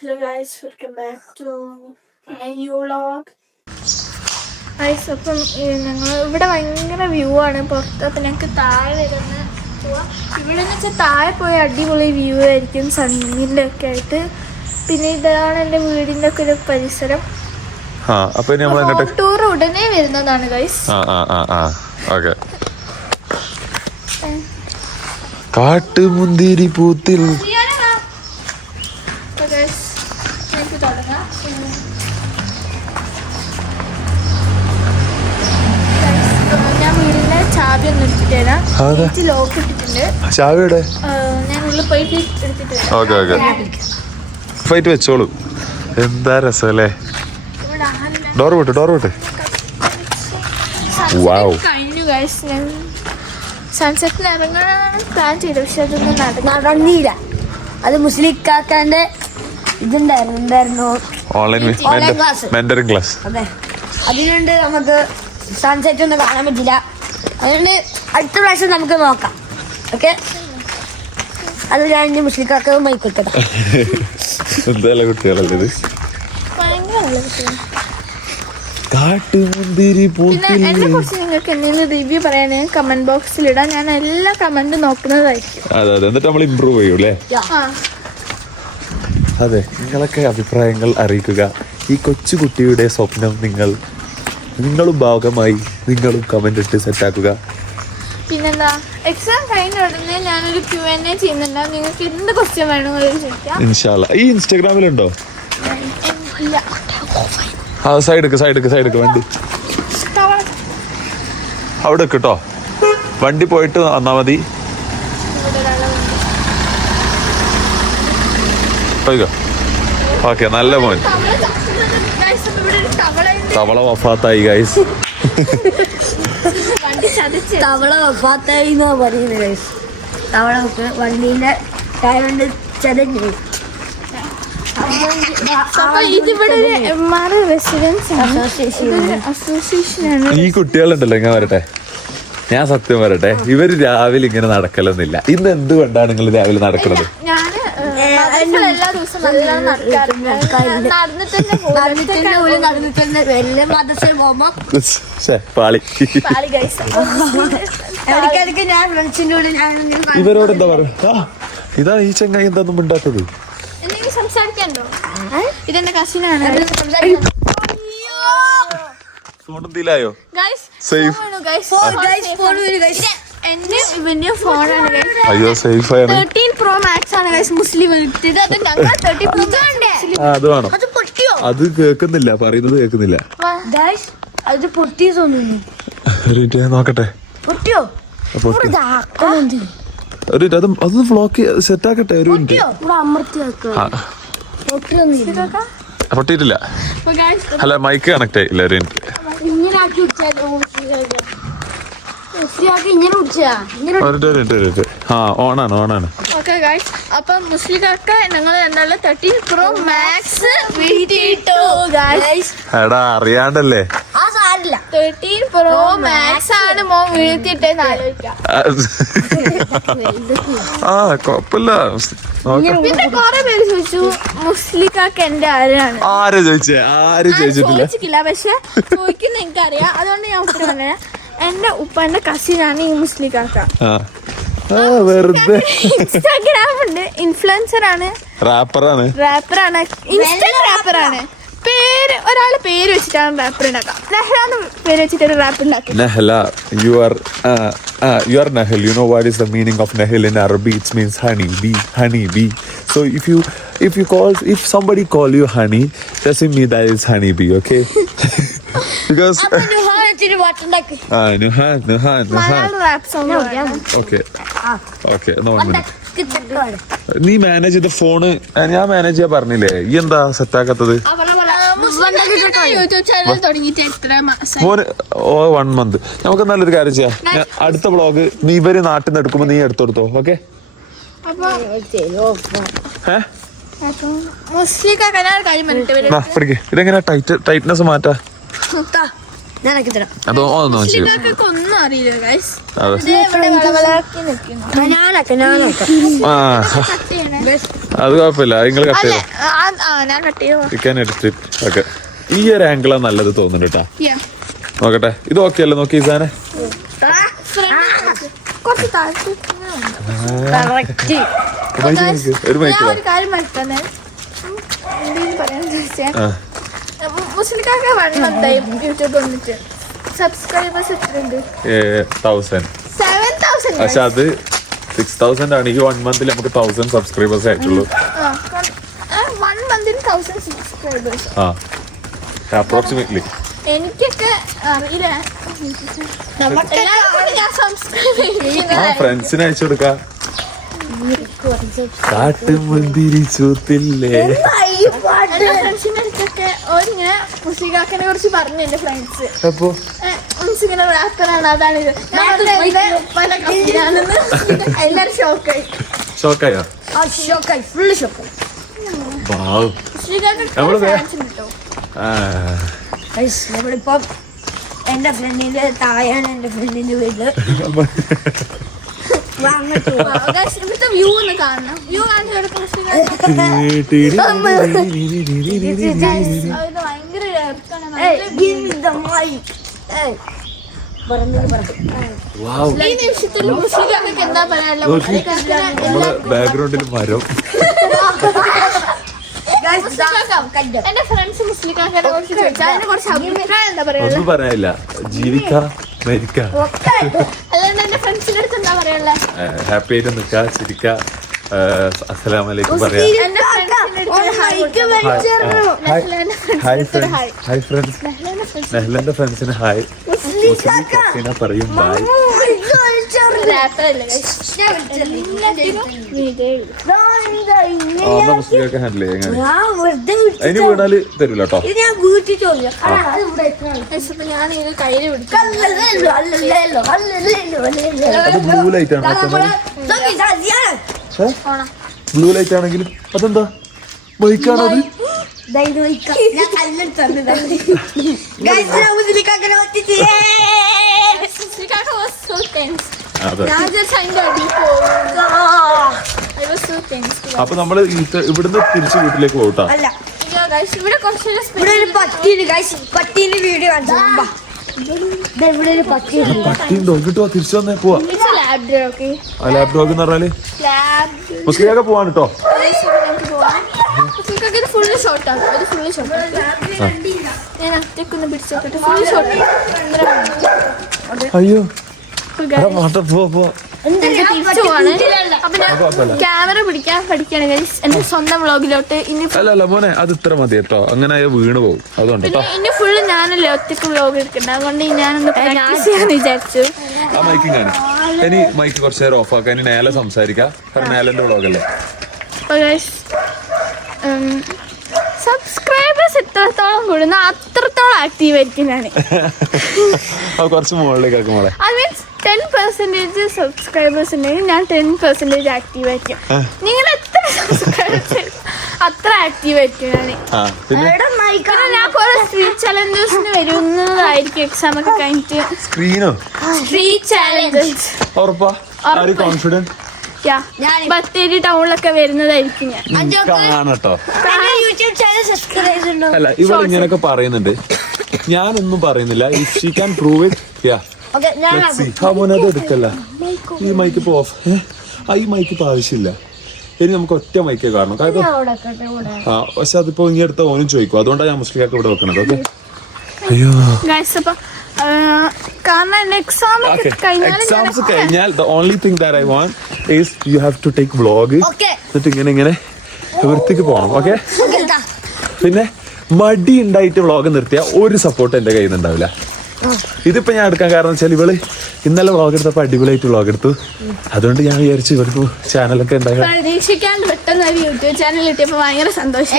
Hello guys, welcome back to my new vlog. Guys അപ്പം ഞങ്ങൾ ഇവിടെ ഭയങ്കര വ്യൂ ആണ് പുറത്ത്. അപ്പം ഞങ്ങൾക്ക് താഴെ വരുന്ന പോവാം. ഇവിടെ എന്ന് വെച്ചാൽ താഴെ പോയ അടിപൊളി വ്യൂ ആയിരിക്കും സണ്ണിൻ്റെ ഒക്കെ ആയിട്ട്. പിന്നെ ഇതാണ് എൻ്റെ വീടിൻ്റെ ഒക്കെ ഒരു പരിസരം. ടൂർ ഉടനെ വരുന്നതാണ് ഗൈസ്. കാട്ടുമുന്തിരി പൂത്തിൽ ഞാൻ വീടിന്റെ ചാവി ഒന്നും എടുത്തിട്ടേരാ. ലോക്ക് ഇട്ടിട്ടുണ്ട്. ചാവിയുടെ ഞാൻ ഉള്ളിൽ പോയിട്ട് എടുത്തിട്ട് വെച്ചോളൂ. എന്താ രസല്ലേ. ഡോർ വിട്ട് കഴിഞ്ഞു ഗൈസ്. ഞാൻ സൺസെറ്റിന് ഇറങ്ങാനാണ് പ്ലാൻ ചെയ്തത്, പക്ഷെ അതൊന്നും നടന്നില്ല. അത് മുസ്ലിക്കാക്കാന്റെ ഇതുണ്ടായിരുന്നു ഓൺലൈൻ മെന്ററിംഗ് ക്ലാസ്. അതെ, അതിനുണ്ട് നമുക്ക് സൺസെറ്റ് ഒന്നും കാണാൻ പറ്റില്ല. അതുകൊണ്ട് അടുത്ത പ്രാവശ്യം നമുക്ക് നോക്കാം. ഓക്കെ, അത് ഞാൻ മുസ്ലിക്കാക്ക മൈക്കൊടുക്കട്ടെ. എന്തായാലും കുട്ടികളല്ലേ ഇത്. പിന്നെ എന്നെ കുറിച്ച് നിങ്ങൾക്ക് എന്തെങ്കിലും റിവ്യൂ പറയാനെങ്കിൽ കമന്റ് ബോക്സിൽ ഇടാം. ഞാൻ എല്ലാ കമന്റും നോക്കുന്നതായിരിക്കും. എന്നിട്ട് നമ്മൾ ഇമ്പ്രൂവ് ചെയ്യും അല്ലേ? അതെ, നിങ്ങളൊക്കെ അഭിപ്രായങ്ങൾ അറിയിക്കുക. ഈ കൊച്ചുകുട്ടിയുടെ സ്വപ്നം നിങ്ങളും ഭാഗമായി നിങ്ങളും കമന്റ് ഇട്ട് സെറ്റാക്കുക. പിന്നെന്താ, എക്സാം കഴിഞ്ഞ ഉടനെ ഞാനൊരു Q&A ചെയ്യുന്നുണ്ട്. നിങ്ങൾക്ക് എന്ത് ക്വസ്റ്റ്യൻ വേണമെങ്കിലും ചോദിക്കാം. ഇൻഷാല്ലാ. ഈ ഇൻസ്റ്റാഗ്രാമിലുണ്ടോ? ഇല്ല. സൈഡ് വണ്ടി അവിടെ കേട്ടോ. വണ്ടി പോയിട്ട് വന്നാ മതി. ഓക്കെ, നല്ല മോൻ. തവള വഫാത്തായി ഗൈസ്. തവള വഫാത്തായി എന്നാ പറയുന്നത് ഗൈസ്. തവള വണ്ടീന്റെ ടയറുണ്ട് ചതഞ്ഞു. ഈ കുട്ടികളുണ്ടല്ലോ, ഇങ്ങനെ വരട്ടെ. ഞാൻ സത്യം വരട്ടെ, ഇവര് രാവിലെ ഇങ്ങനെ നടക്കലൊന്നുമില്ല. ഇന്ന് എന്തുകൊണ്ടാണ് നിങ്ങൾ രാവിലെ നടക്കുന്നത്? എല്ലാ ദിവസവും ഇവരോട് എന്താ പറയാ? ഇതാ ഈ ചങ്ങായി എന്താന്നും ഉണ്ടാത്തത്. സംസാരിക്കണ്ടോ? ഇതെന്റെ കസിനാണ്. ഫോണെന്തിലായോ? എന്റെ ഇവന്റെ ഫോണാണ്. അയ്യോ, സേഫ് ആണ്. 13 Pro Max ആണ് ഗൈസ്. മുസ്ലിം എടുത്തത്. അത് ഞങ്ങൾ 13 Pro Max അത് വേണം. അത് കേൾക്കുന്നില്ല, പറയുന്നത് കേൾക്കുന്നില്ല. അത് പൊട്ടിയോ തോന്നുന്നു. നോക്കട്ടെ. പൊട്ടിയോ? അത് ഫ്ലോക്ക് സെറ്റ് ആക്കട്ടെ. ഒരു മിനിറ്റ്. പൊട്ടിയിട്ടില്ല. അല്ല, മൈക്ക് കണക്ട് ആയില്ല. ഒരു മിനിറ്റ്. ഓണാണ്. അപ്പം മുസ്ലിക്കാക്ക ഞങ്ങൾ എന്തായാലും 13 Pro Max എടാ, അറിയാണ്ടല്ലേ. 13 Pro Max ആണ് മോൻ വീഴ്ത്തിട്ടേന്ന് ആലോചിക്കാം. കൊഴപ്പില്ല. പിന്നെ കൊറേ പേര് ചോദിച്ചു മുസ്ലിക്കാക്ക എന്റെ ആരാണ്. ആരും ചോദിച്ചിട്ടില്ല. പക്ഷെ ചോദിക്കുന്ന എനിക്കറിയാം. അതുകൊണ്ട് ഞാൻ ഉത്തരം പറയാം. എന്റെ ഉപ്പാന്റെ കസിനാണ് ഈ മുസ്ലിക്കാക്ക. വെറുതെ. ഇൻസ്റ്റാഗ്രാം ഉണ്ട്, ഇൻഫ്ലുവൻസർ ആണ്, റാപ്പറാണ്, റാപ്പറാണ്. ഒരാള് പേര് വെച്ചിട്ടാണ് റാപ്പർ ഉണ്ടാക്കാം. നെഹ്ലാന്ന് പേര് വെച്ചിട്ട് റാപ്പ് ഉണ്ടാക്കി. Nahla, you are Nahel. You know what is the meaning of Nahel in Arabic? It means honey bee. So if somebody call you honey, doesn't mean that it's honey bee, okay? Because Malayalam rap song. okay, no minute. നീ manage ചെയ്ത phone ഞാൻ manage ചെയ്യാൻ പറഞ്ഞില്ലേ? ഈ എന്താ സെറ്റാക്കാത്തത്? Phone 1 month. നമുക്ക് നല്ലൊരു കാര്യം ചെയ്യാം. അടുത്ത വ്ളോഗ് നീ ഇവര് നാട്ടിൽ നിന്ന് എടുക്കുമ്പോ നീ എടുത്തോടുത്തോ. ഓക്കെ, ഇതെങ്ങനെ ടൈറ്റ്നെസ് മാറ്റാ? ഒന്നും അറിയില്ല. അത് കുഴപ്പമില്ല, നിങ്ങൾ കട്ട് ചെയ്തോ. ഞാൻ കട്ട് ചെയ്തു. You can edit it. Okay. ഈ ഒരു ആംഗിളാണ് നല്ലത് തോന്നുന്നു കേട്ടോ. Yeah. നോക്കട്ടെ, ഇത് ഓക്കെ അല്ലേ? നോക്കി സാനെ കുറച്ച് താഴ്ത്തി കറക്റ്റ്. ഒരു മൈക്ക് ഞാൻ ഒരു കാര്യം മനസ്സിലാന്നെ പറയാന്ന് ചോദിച്ചാൽ മുസ്ലിക്കാർക്ക് വണ്ണെന്തായി യൂട്യൂബ് വന്നിട്ട് സബ്സ്ക്രൈബേഴ്സ് എത്രയുണ്ട്? 1000. 7,000. പക്ഷെ അത് 6,000 ആണ്. ഈ 1 മന്തിൽ നമുക്ക് 1000 സബ്സ്ക്രൈബേഴ്സ് ആയിട്ടുള്ളൂ. 1 മന്തിന് 1000 സബ്സ്ക്രൈബേഴ്സ്. അപ്രോക്സിമേറ്റ്ലി. എനിക്കൊക്കെ അറിയില്ല. എല്ലാവർക്കും ഞാൻ സബ്സ്ക്രൈബ് ചെയ്യുന്നത്. ഫ്രണ്ട്സിന് അയച്ചു കൊടുക്കാം. കാട്ടുമുന്തിരി ചൂത്തില്ലേ. എന്റെ ഫ്രണ്ട്സിന്റെ അടുത്തൊക്കെ ഓരിങ്ങനെ മുസ്ലിഖാക്കനെ കുറിച്ച് പറഞ്ഞു. എന്റെ ഫ്രണ്ട്സ് അപ്പൊ ഇങ്ങനെ റാപ്പറാണ്, അതാണ് ഇത്. എല്ലാരും ഷോക്കായി. ഷോക്കായോ? ഷോക്കായി, ഫുള്ള് ഷോക്കായി. നമ്മളിപ്പം എന്റെ ഫ്രണ്ടിന്റെ താഴെയാണ് എന്റെ ഫ്രണ്ടിന്റെ വീട്ടില്. ഇവിടുത്തെ വ്യൂ ഒന്ന് കാണണം. വ്യൂ കാണിച്ചു ഭയങ്കര ഈ നിമിഷത്തിൽ മുസ്ലിഖാക്കൊക്കെ എന്താ പറയാനുള്ള ബാക്ക്ഗ്രൗണ്ടിൽ മരം. എന്റെ ഫ്രണ്ട്സ് മുസ്ലിഖാക്കനെ കുറിച്ച് ചോദിച്ചാൽ അതിനെ കുറിച്ച് അഭിപ്രായം എന്താ പറയാ? ഒന്നും പറയാനില്ല. ജീവിക്കാ മരിക്ക, അല്ലാണ്ട് എന്റെ ഫ്രണ്ട്സിന്റെ അടുത്ത് എന്താ പറയാനുള്ള? ഹാപ്പി ആയിട്ട് നിൽക്കുക, ചിരിക്ക, അസ്സലാമലൈക്കും പറയാ. എന്റെ ഹായ് ഫ്രണ്ട്സ്. നെഹ്ലന്റെ ഫ്രണ്ട്സിന് ഹായ്. മുസ്ലിം പറയും ബായ്. മുസ്ലിമൊക്കെ ഹാൻഡിൽ ചെയ്യാൻ അതിന് വീണാല് തരൂല കേട്ടോ. ഞാൻ വീട്ടിൽ ചോദിച്ചു. ഞാൻ ഇത് കയ്യില് പിടിച്ചു. അത് ബ്ലൂ ലൈറ്റ് ആണ്. ബ്ലൂ ലൈറ്റ് ആണെങ്കിലും അതെന്താ ബൈക്കാണത്? അപ്പൊ നമ്മള് ഇവിടുന്ന് തിരിച്ച് വീട്ടിലേക്ക് പോകട്ടാ. ഇവിടെ കുറച്ച് പട്ടീന്റെ വീഡിയോ കാണിച്ചു. ഇവിടെ ഒരു പട്ടിയുണ്ട്. പട്ടിയുണ്ടോ? ഇങ്ങോട്ട് വാ, തിരിച്ചു വന്നേ പോവാ. ലാബ് ഡോഗ് എന്ന് പറഞ്ഞാല് മുസ്ലിമൊക്കെ പോവാണ് കേട്ടോ. ഫുള്ള് ഷോർട്ടാണ്. ഇത് ഫുള്ള് ഷോർട്ടാണ്. ഞാൻ ഒറ്റക്കൊന്ന് പിടിച്ചോട്ടെ. Full short. അയ്യോ പോ. തിരിച്ചു പോവാണ്. അപ്പൊ ഞാൻ ക്യാമറ പിടിക്കാൻ പഠിക്കാണ് ഗൈസ്. എന്റെ സ്വന്തം വ്ളോഗിലോട്ട് ഇനി അല്ല മോനെ, അത് ഇത്ര മതി കേട്ടോ. അങ്ങനെ വീണ് പോകും. അതുകൊണ്ട് പിന്നെ ഇനി ഫുള്ള് ഞാനല്ലേ ഒറ്റക്ക് വ്ളോഗ് എടുക്കണ്ട. അതുകൊണ്ട് ഞാനൊന്ന് പ്രാക്ടീസ് ചെയ്യാന്ന് വിചാരിച്ചു. ആ മൈക്കും കാണും. ഇനി മൈക്ക് കുറച്ച് നേരം ഓഫ് ആക്കാം. ഇനി നേരെ സംസാരിക്കാം. കാരണം നേലന്റെ വ്ളോഗല്ലേ. അപ്പൊ ഗൈസ് സബ്സ്ക്രൈബേഴ്സ് എത്രത്തോളം കൂടുന്ന അത്രത്തോളം ആക്റ്റീവ് ആയിരിക്കും ഞാൻ. കുറച്ച് മുകളിലേക്ക് ആക്കും മോളെ. അത് മീൻസ് 10% സബ്സ്ക്രൈബേഴ്സ് ഉണ്ടെങ്കിൽ ഞാൻ 10% ആക്റ്റീവ് ആയിരിക്കും. നിങ്ങൾ എത്ര സബ്സ്ക്രൈബേഴ്സ് അത്ര ആക്റ്റീവ് ആയിരിക്കും ഞാൻ. പിന്നെ ഞാൻ കുറെ സ്ട്രീറ്റ് ചലഞ്ചേഴ്സിന് വരുന്നതായിരിക്കും എക്സാം ഒക്കെ കഴിഞ്ഞിട്ട്. സ്ക്രീനോ? സ്ട്രീറ്റ് ചാലഞ്ചേഴ്സ് ഉറപ്പാ? കോൺഫിഡൻറ്റ് ബത്തേരി ടൗണിലൊക്കെ വരുന്നതായിരിക്കും ഞാൻ. കാണട്ടോ. യൂട്യൂബ് ചാനൽ സബ്സ്ക്രൈബ് ഉണ്ടോ? അല്ല ഇവിടെ ഇങ്ങനെയൊക്കെ പറയുന്നുണ്ട്. ഞാനൊന്നും പറയുന്നില്ല. If she can prove it, ya let's see. മോനത് എടുക്കല്ല. ഈ മൈക്ക് ഇപ്പൊ ഓഫ്. ഈ മൈക്ക് ഇപ്പൊ ആവശ്യമില്ല. ഇനി നമുക്ക് ഒറ്റ മൈക്കേ കാണണം. കാരണം പക്ഷെ അതിപ്പോ ഇനി അടുത്ത ഓനും ചോദിക്കും. അതുകൊണ്ടാണ് ഞാൻ മുസ്ലിം ഇവിടെ വെക്കണത്. ഓക്കെ. അയ്യോ കാരണം എക്സാംസ് കഴിഞ്ഞാൽ the only thing that I want is you have to take vlog. എന്നിട്ട് ഇങ്ങനെ വൃത്തിക്ക് പോകണം. ഓക്കെ. പിന്നെ മടി ഉണ്ടായിട്ട് വ്ളോഗ് നിർത്തിയ ഒരു സപ്പോർട്ട് എന്റെ കയ്യിൽ നിന്ന് ഉണ്ടാവില്ല. ഇതിപ്പോ ഞാൻ എടുക്കാൻ കാരണം വെച്ചാൽ ഇവള് ഇന്നലെ വ്ളോഗ് എടുത്തപ്പോ അടിപൊളിയായിട്ട് വ്ളോഗ് എടുത്തു. അതുകൊണ്ട് ഞാൻ വിചാരിച്ചു ഇവർക്ക് ചാനലൊക്കെ ഉണ്ടാകും. പ്രതീക്ഷിക്കാണ്ട് പെട്ടെന്ന് ഒരു യൂട്യൂബ് ചാനൽ കിട്ടിയപ്പോ ഭയങ്കര സന്തോഷം.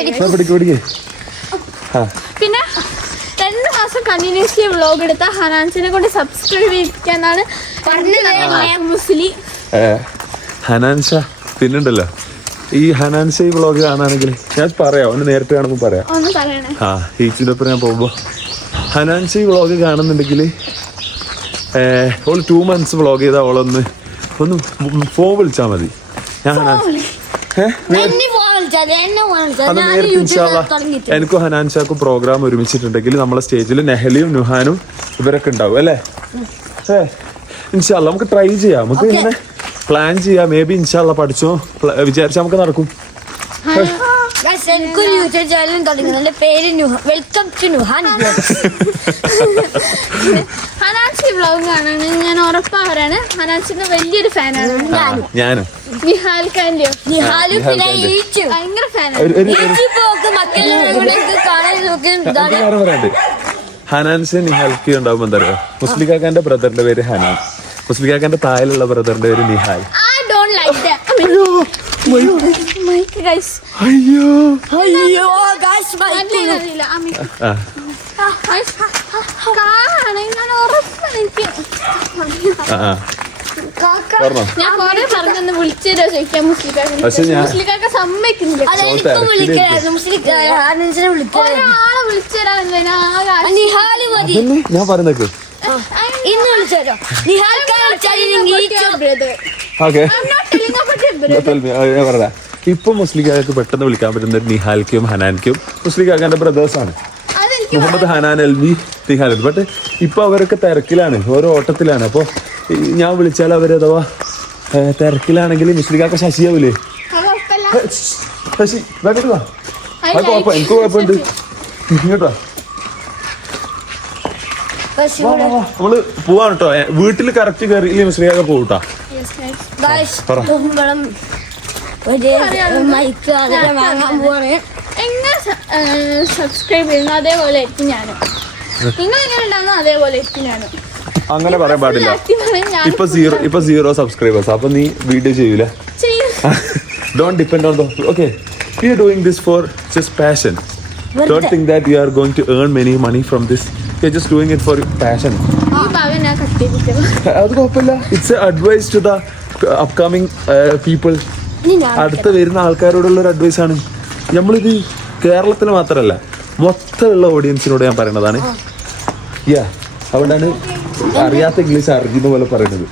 പിന്നെ 2 മാസം കണ്ടിന്യൂസ്ലി വ്ളോഗ് എടുത്ത ഹനാൻസിനെ കൊണ്ട് സബ്സ്ക്രൈബ് ചെയ്യിപ്പിക്കാന്നാണ് മുസ്ലിം ഹനാൻഷ. പിന്നുണ്ടല്ലോ ഈ ഹനാൻഷ ഈ വ്ളോഗ് കാണാണെങ്കിൽ ഞാൻ പറയാം. ഒന്ന് നേരിട്ട് കാണുമ്പോൾ പറയാം. ഒന്ന് പറയണേ. ഈച്ചിൻ്റെ ഒപ്പം ഞാൻ പോകുമ്പോ ഹനാൻഷ ഈ വ്ളോഗ് കാണുന്നുണ്ടെങ്കിൽ ഓൾ 2 months വ്ളോഗ് ചെയ്താൽ ഓളൊന്ന് ഫോൺ വിളിച്ചാൽ മതി. ഞാൻ വിളിച്ചാൽ എന്നെ വിളിച്ചാൽ അത് ഞാൻ നേരത്തെ യൂട്യൂബിൽ ഇൻഷാല്ലാ തുടങ്ങിയിട്ട് എനിക്കും ഹനാൻഷാക്കും പ്രോഗ്രാം ഒരുമിച്ചിട്ടുണ്ടെങ്കിൽ നമ്മളെ സ്റ്റേജിൽ നെഹലിയും നുഹാനും ഇവരൊക്കെ ഉണ്ടാവും അല്ലേ ഇൻഷാല്ലാ നമുക്ക് ട്രൈ ചെയ്യാം നമുക്ക് ഇങ്ങനെ പ്ലാൻ ചെയ്യാം മേ ബി ഇൻഷാല്ലാ പഠിച്ചോ വിചാരിച്ചാൽ നമുക്ക് നടക്കും Guys, എനിക്കൊരു യൂട്യൂബ് ചാനലും തുടങ്ങി എന്റെ പേര് വെൽക്കം ടു നുഹാൻ വ്ലോഗ്സ്. ഹനാൻസി വ്ളോഗ് കാണാൻ ഞാൻ ഉറപ്പാണ്. ഹനാൻസിന്റെ വലിയൊരു ഫാനാണ് ഞാനും നിഹാൽ ഖാന്റെയോ നിഹാലും പിന്നെ ഖാന്റെ. ഈച്ചും ഭയങ്കര ഫാനാണ്. ഈച്ചിപ്പോ ഒക്കെ മക്കളെ കാണാൻ നോക്കി കാര്യം പറയാണ്ട് ഹനാൻസ് നിഹാൽക്ക് ഉണ്ടാവും എന്താ പറയുക മുസ്ലിഖാന്റെ ബ്രദറിന്റെ പേര് ഹനാൻ മുസ്ലിഖാന്റെ താഴെയുള്ള ബ്രദറിന്റെ പേര് Nihal I don't like that. Mic, guys. അയ്യോ അയ്യോ ഗായ്സ് അറിയില്ല ആ ഞാൻ ഉറപ്പാണ് എനിക്ക്. ആ പറഞ്ഞോ ഞാൻ കൊറേ പറഞ്ഞൊന്ന് വിളിച്ചതോ ചോദിക്കാൻ പക്ഷെ ഞാൻ- മുസ്ലിക്കൊക്കെ സമ്മതിക്കുന്നില്ല. അതെനിക്കും വിളിക്കലായിരുന്നു മുസ്ലിം ആനന്ദിനെ വിളിക്കലായിരുന്നു ഒരാളെ വിളിച്ചതരാ നിഹാല് മതി അതന്നെ ഞാൻ പറയുന്നേക്ക് ഇന്ന് വിളിച്ചോ നിഹാൽ ഖാൻ വിളിച്ചാൽ ഈച്ചോ brother. Okay I'm not telling about your brother. ഞാൻ പറയാ ഇപ്പൊ മുസ്ലിഖാക്ക് പെട്ടെന്ന് വിളിക്കാൻ പറ്റുന്ന നിഹാൽക്കും ഹനാൻക്കും മുസ്ലിഖാന്റെ ബ്രദേഴ്സ് ആണ് അതെനിക്ക് മുഹമ്മദ് ഹനാൻ എൽവി നിഹാൽ ബട്ട് ഇപ്പൊ അവരൊക്കെ തിരക്കിലാണ് ഓരോ ഓട്ടത്തിലാണ് അപ്പൊ ഞാൻ വിളിച്ചാൽ അവരഥവാ തിരക്കിലാണെങ്കിൽ മുസ്ലിഖാക്ക ശശിയാവൂലേ കുഴപ്പമില്ല. ശശി വേണ്ടിട്ട് വാ അത് കുഴപ്പം എനിക്ക് കുഴപ്പമുണ്ട് ഇങ്ങോട്ട് വാ പക്ഷേ വാ, വാ, വാ. നമ്മള് പോവാണ് കേട്ടോ വീട്ടിൽ കറക്റ്റ് കയറി മുസ്ലിഖാക്ക പോകട്ടാ Yes, guys. ഗായ്സ് പറ. കുമ്പളം ഒരു മൈക്ക് അതൊക്കെ വാങ്ങാൻ പോവാണ് എങ്ങനെ സബ്സ്ക്രൈബ് ചെയ്യുന്നു അതേപോലെ ആയിരിക്കും ഞാൻ. നിങ്ങൾ എങ്ങനെ ഉണ്ടാകുന്നു അതേപോലെ ആയിരിക്കും ഞാൻ. അങ്ങനെ പറയാൻ പാടില്ല ഞാൻ ഇപ്പൊ സീറോ സബ്സ്ക്രൈബേഴ്സ് അപ്പൊ നീ വീഡിയോ ചെയ്യൂല ചെയ്യും. don't depend on the okay we are doing this for just passion don't think that you are going to earn many money from this you're just doing it for passion ഈ ഭാഗം ഞാൻ cut ചെയ്തിട്ട് അത് കുഴപ്പമില്ല it's a advice to the upcoming people ഇനി ഞാൻ അടുത്ത് വരുന്ന ആൾക്കാരോടുള്ള ഒരു അഡ്വൈസ് ആണ് നമ്മളിത് കേരളത്തിൽ മാത്രമല്ല മൊത്തമുള്ള ഓഡിയൻസിനോട് ഞാൻ പറയണതാണ് യാ അതുകൊണ്ടാണ് അറിയാത്ത ഇംഗ്ലീഷ് അറിയുന്ന പോലെ പറയുന്നത്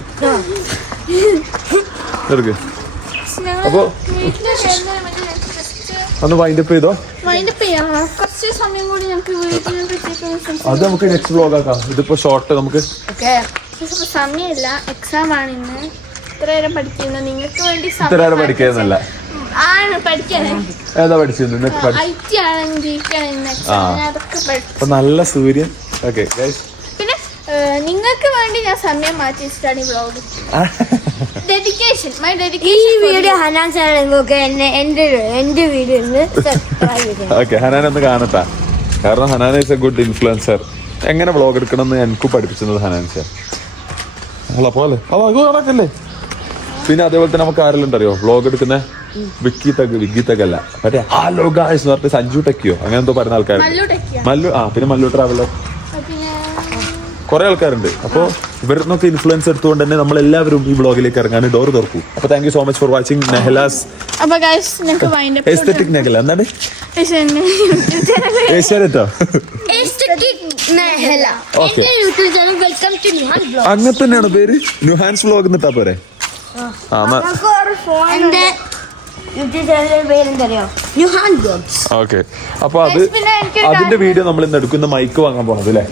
എടുക്ക്. അപ്പൊ ഒന്ന് വൈൻഡപ്പ് ചെയ്തോ കുറച്ച് സമയം കൂടി ഞങ്ങൾക്ക് വീട്ടിനെ പറ്റിയൊക്കെ അത് നമുക്ക് നെക്സ്റ്റ് വ്ലോഗ് ആക്കാം ഇതിപ്പോ ഷോർട്ട് നമുക്ക് ഓക്കെ സമയമില്ല. എക്സാം ആണ് ഇന്ന്. ഇത്ര നേരം പഠിക്കുന്നത് നിങ്ങൾക്ക് വേണ്ടി ഇത്ര നേരം പഠിക്കുന്നല്ല ആണ് പഠിക്കണേ. ഏതാ പഠിച്ചത് ഇന്നൊക്കെ പഠിച്ചു IT ആണെങ്കിൽ GK ആണ് ഇന്ന് എക്സാം. ഞാൻ അതൊക്കെ പഠിച്ചു. അപ്പൊ നല്ല സൂര്യൻ ഓക്കെ പിന്നെ നിങ്ങൾക്ക് വേണ്ടി ഞാൻ സമയം മാറ്റി വെച്ചിട്ടാണ് ഈ വ്ളോഗ്. ഡെഡിക്കേഷൻ മൈ ഈ ഡെഡിക്കേഷൻ. വീഡിയോ ഹനാൻ ചാനലിലൊക്കെ എന്റെ വീഡിയോ സബ്സ്ക്രൈബ് ചെയ്യണം ഓക്കെ ഹനാൻ ഒന്ന് കാണട്ടാ കാരണം ഹനാൻ ഈസ് എ ഗുഡ് ഇൻഫ്ലുവൻസർ എങ്ങനെ വ്ളോഗ് എടുക്കണം എന്ന് എനിക്ക് പഠിപ്പിച്ചത് ഹനാൻ സാർ അല്ല പോലെ അത് നടക്കല്ലേ പിന്നെ അതേപോലെ തന്നെ നമുക്ക് ആരെല്ലാം ഉണ്ടറിയോ വ്ളോഗ് എടുക്കുന്ന വിക്കി തകല്ല മറ്റേ ഹലോ ഗായ്സ് എന്ന് പറഞ്ഞിട്ട് സഞ്ജു ടെക്കിയോ അങ്ങനെ എന്തോ പറയുന്ന ആൾക്കാർ മല്ലു പിന്നെ മല്ലു ട്രാവലർ പിന്നെ കുറെ ആൾക്കാരുണ്ട് അപ്പോൾ ഇവരിന്നൊക്കെ ഇൻഫ്ലുവൻസ് എടുത്തുകൊണ്ട് തന്നെ നമ്മളെല്ലാവരും ഈ വ്ളോഗിലേക്ക് ഇറങ്ങാൻ ഡോർ തുറക്കും അപ്പോൾ thank you so much for watching നെഹലാസ് അപ്പൊ ഗൈസ് നിങ്ങൾക്ക് വൈൻഡ് എസ്തെറ്റിക് നെഹല എന്താണ് ഏഷ്യാനെറ്റോ Okay. എന്റെ YouTube channel welcome to Nihan vlogs അങ്ങനെ തന്നെയാണ് പേര് നുഹാൻസ് വ്ളോഗ് എന്നിട്ടാ പോരെ ആ എന്നാ എന്റെ യൂട്യൂബ് ചാനലിന്റെ പേരെന്തറിയോ നിഹാൻ വ്ലോഗ്സ് ഓക്കെ അപ്പൊ അത് പിന്നെ എനിക്കൊരു അതിന്റെ വീഡിയോ നമ്മൾ ഇന്ന് എടുക്കുന്ന മൈക്ക് വാങ്ങാൻ പോണത് അല്ലേ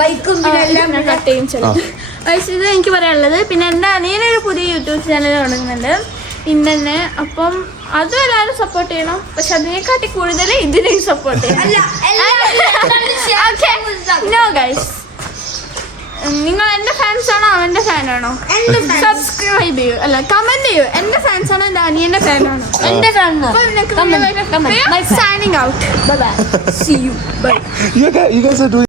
മൈക്കും പിന്നെ എല്ലാം കട്ട് ചെയ്യും ഗൈസ് ഇത് എനിക്ക് പറയാനുള്ളത്. പിന്നെ എൻ്റെ അനിയനൊരു പുതിയ യൂട്യൂബ് ചാനൽ തുടങ്ങുന്നുണ്ട് ഇന്നെ. അപ്പം അതും എല്ലാവരും സപ്പോർട്ട് ചെയ്യണം. പക്ഷെ അതിനെക്കാട്ടി കൂടുതൽ ഇതിനെയും സപ്പോർട്ട് ചെയ്യണം. നോ ഗൈസ് നിങ്ങൾ എന്റെ ഫാൻസ് ആണോ അവന്റെ ഫാനാണോ സബ്സ്ക്രൈബ് ചെയ്യൂ അല്ല കമന്റ് ചെയ്യൂ. എന്റെ ഫാൻസ് ആണോ എന്റെ അനിയന്റെ ഫാനാണോ എന്റെ കാണുന്നു signing out. Bye bye. See you bye. You guys are doing